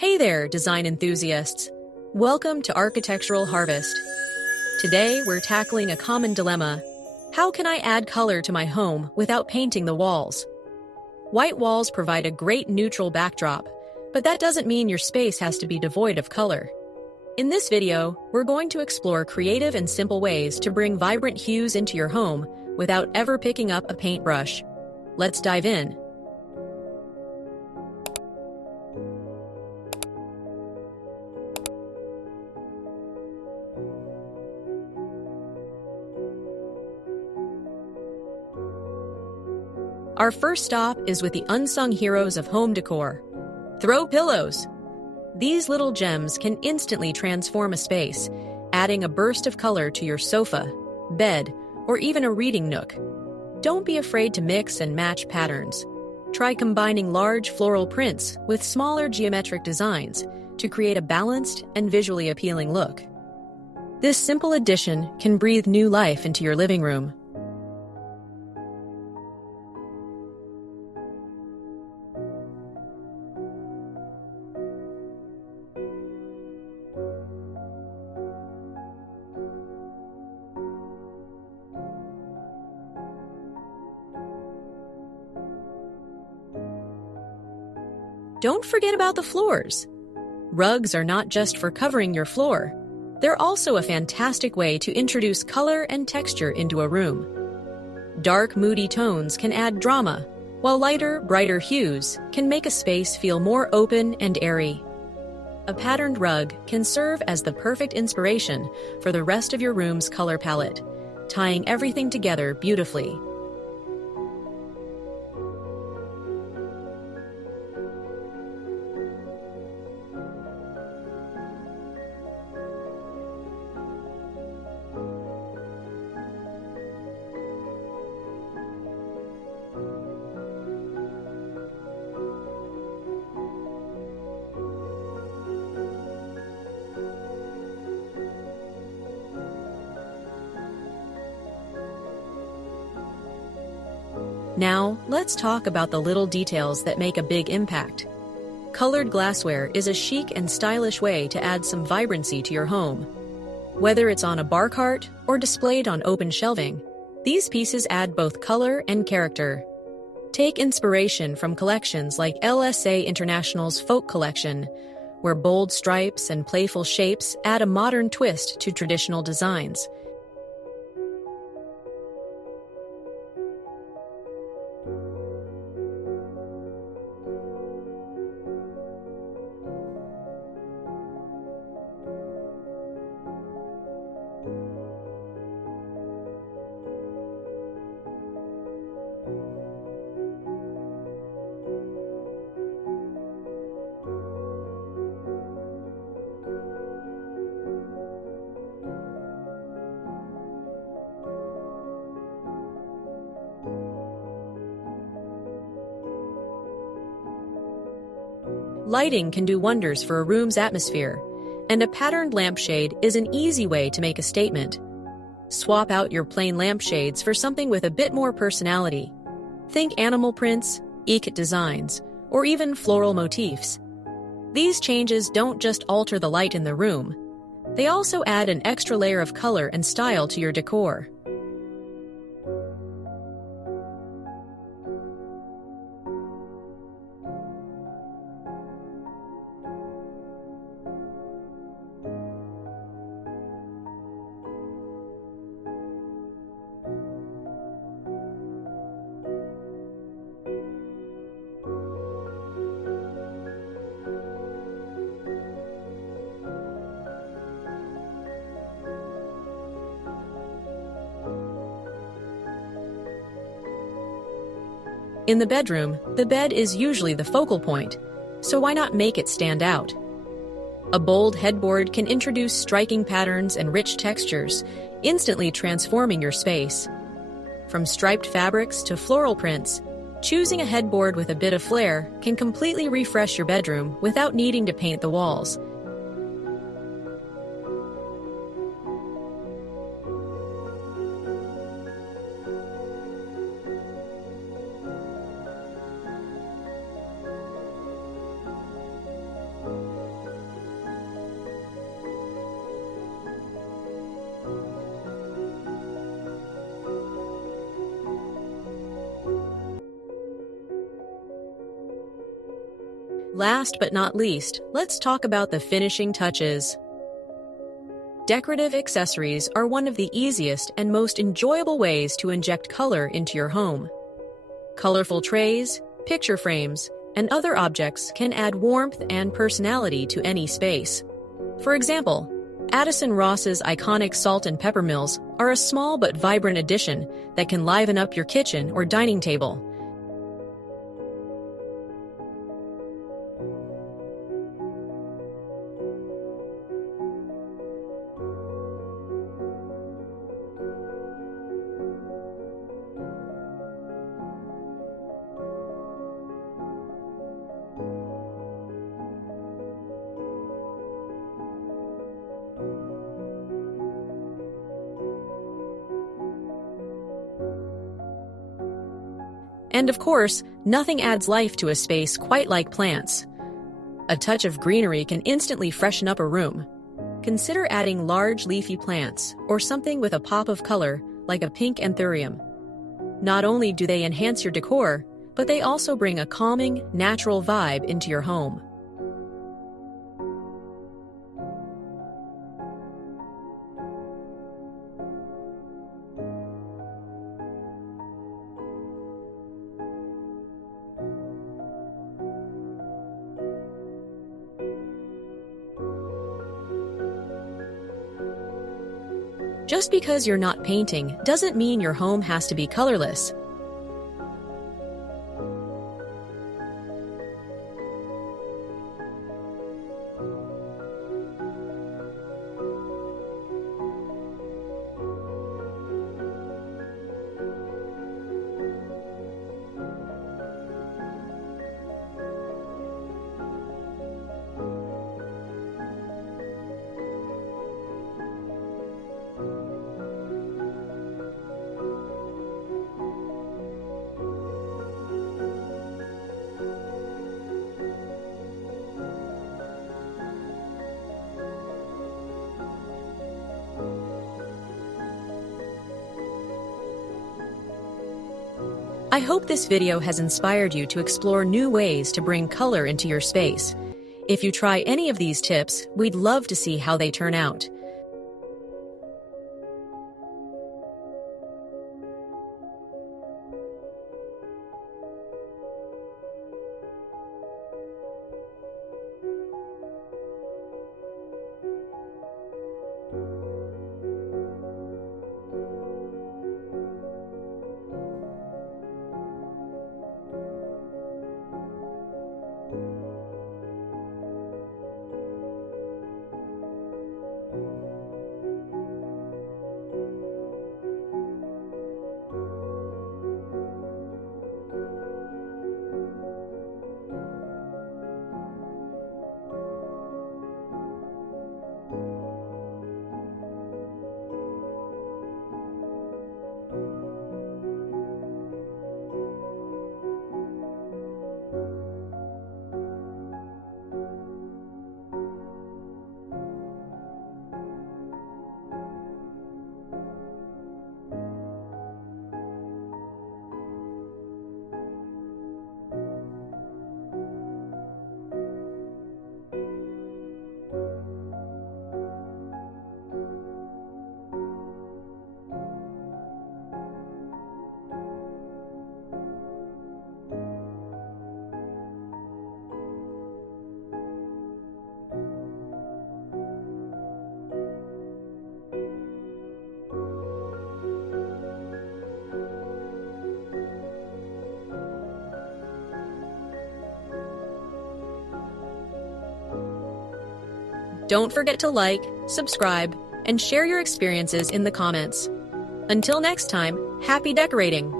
Hey there, design enthusiasts. Welcome to Architectural Harvest. Today, we're tackling a common dilemma. How can I add color to my home without painting the walls? White walls provide a great neutral backdrop, but that doesn't mean your space has to be devoid of color. In this video, we're going to explore creative and simple ways to bring vibrant hues into your home without ever picking up a paintbrush. Let's dive in. Our first stop is with the unsung heroes of home decor: throw pillows. These little gems can instantly transform a space, adding a burst of color to your sofa, bed, or even a reading nook. Don't be afraid to mix and match patterns. Try combining large floral prints with smaller geometric designs to create a balanced and visually appealing look. This simple addition can breathe new life into your living room. Don't forget about the floors. Rugs are not just for covering your floor. They're also a fantastic way to introduce color and texture into a room. Dark, moody tones can add drama, while lighter, brighter hues can make a space feel more open and airy. A patterned rug can serve as the perfect inspiration for the rest of your room's color palette, tying everything together beautifully. Now, let's talk about the little details that make a big impact. Colored glassware is a chic and stylish way to add some vibrancy to your home. Whether it's on a bar cart or displayed on open shelving, these pieces add both color and character. Take inspiration from collections like LSA International's Folk Collection, where bold stripes and playful shapes add a modern twist to traditional designs. Lighting can do wonders for a room's atmosphere, and a patterned lampshade is an easy way to make a statement. Swap out your plain lampshades for something with a bit more personality. Think animal prints, ikat designs, or even floral motifs. These changes don't just alter the light in the room, they also add an extra layer of color and style to your decor. In the bedroom, the bed is usually the focal point, so why not make it stand out? A bold headboard can introduce striking patterns and rich textures, instantly transforming your space. From striped fabrics to floral prints, choosing a headboard with a bit of flair can completely refresh your bedroom without needing to paint the walls. Last but not least, let's talk about the finishing touches. Decorative accessories are one of the easiest and most enjoyable ways to inject color into your home. Colorful trays, picture frames, and other objects can add warmth and personality to any space. For example, Addison Ross's iconic salt and pepper mills are a small but vibrant addition that can liven up your kitchen or dining table. And of course, nothing adds life to a space quite like plants. A touch of greenery can instantly freshen up a room. Consider adding large leafy plants or something with a pop of color like a pink anthurium. Not only do they enhance your decor, but they also bring a calming, natural vibe into your home. Just because you're not painting doesn't mean your home has to be colorless. I hope this video has inspired you to explore new ways to bring color into your space. If you try any of these tips, we'd love to see how they turn out. Don't forget to like, subscribe, and share your experiences in the comments. Until next time, happy decorating!